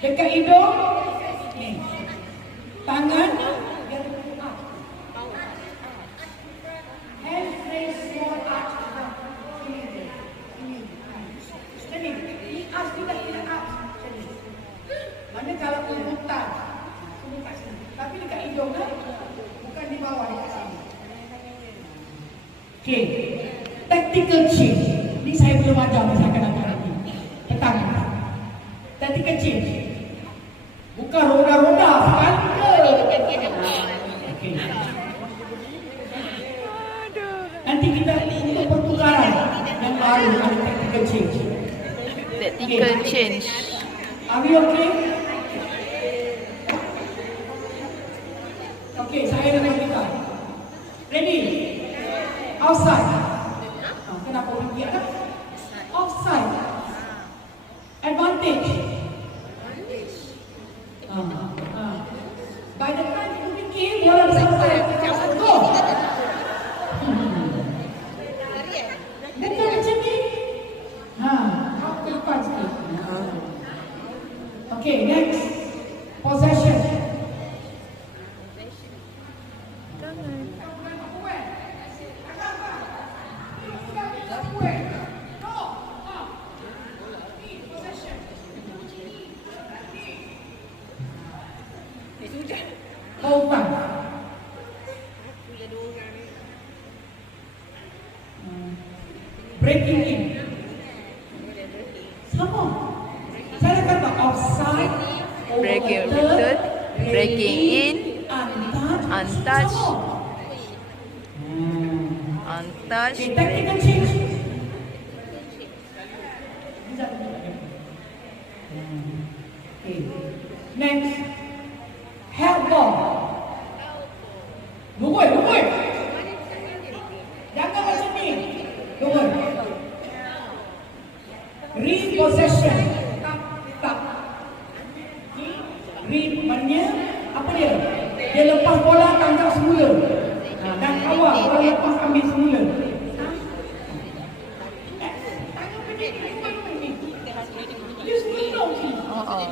Dekat hidung. Ni. Tangan. Hand raise small arch. Sini. Ini arch tidak arch. Sini. Mana kalau kumputan. Kumputan sini. Tapi dekat hidung kan. Bukan di bawah, dekat sini. Okey. Tactical change. Ni saya belum ajar, saya akan ajar lagi. Petang. Tactical change. Bukan roda-roda sekali ke? Okey. Nanti kita untuk pertukaran yang baru ada tactical change. Tactical change. Are we okay? Okey, saya dengan kita. Ready? Outside. Kenapa pergi ada? Offside. Advantage. By the time you fikir, bola sampai go. Bukan macam ni. Kau ke depan sikit. Okay, next. Possession. Korban. Breaking in. Sama. Saya kata offside, Breaking return, breaking in, untouched, untouched. Okay, tactical change. Okay. Next. Help ball. Lugoi. Jangan macam ni. Lugoi. Repossession. Tak. Maknanya apa dia? Dia lepas bola tangkap semula. Dan awal bola lepas ambil semula. Dia semula. Apa